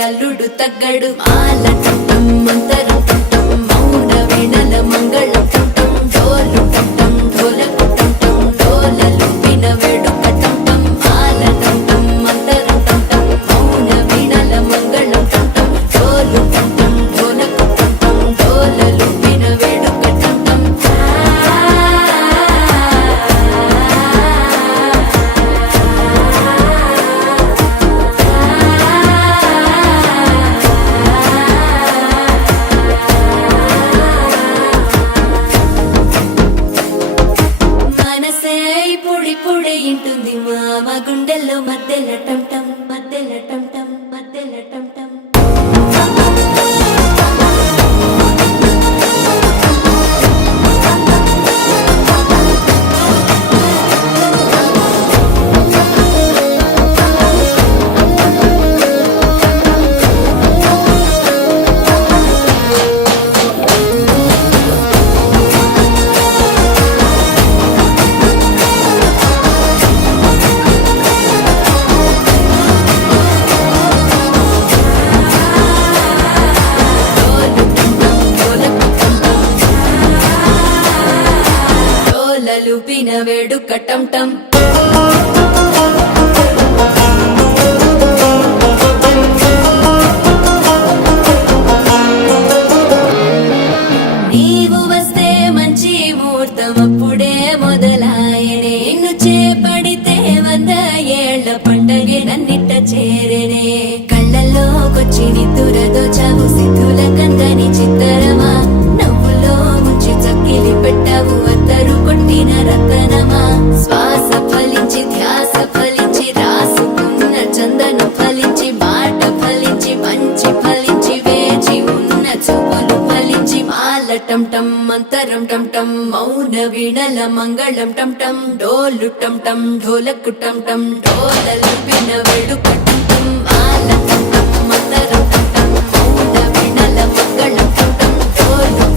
అల్లుడు తగ్గడు మాల టం మంతరం టం మౌన వీణల మంగళం టం డోలు టం ఢోలకు టం డోలలు విన వేడుక టం మాల టం మంతరం టం మౌన వీణల మంగళం టం డోలు టం ఢోలకు టం డోలలు విన వేడుక టం పొడి ఇంటుంది మామ గుండెల్లో మధ్యల టం టం మధ్యల టం టం మధ్యల టం టం లూపిన వేడుక టం టం నీవు వస్తే మంచి ముహూర్తం అప్పుడే మొదలాయనే నిన్ను చేపడితే 100 ఏళ్ల పండగే నన్నిట్ట చేరేనే కళ్ళల్లోకొచ్చి నిద్దురదోచావు సిద్ధుల కందని చిత్తరమా నవ్వులో ముంచి చక్కిలి పెట్టావు అద్దరు కొట్టిన రతనమా శ్వాస ఫలించి ధ్యాస ఫలించి రాసుకున్న చందను ఫలించి మాట ఫలించి మంచి ఫలించి వేచి ఉన్న చూపులు ఫలించి మాల టం టం మంతరం టం టం మౌన వీణల మంగళం టం టం డోలు టం టం ఢోలకు టం టం డోలలు విన వేడుక టం టం మాల టం టం మంతరం టం టం మౌన వీణల మంగళం టం టం డోలు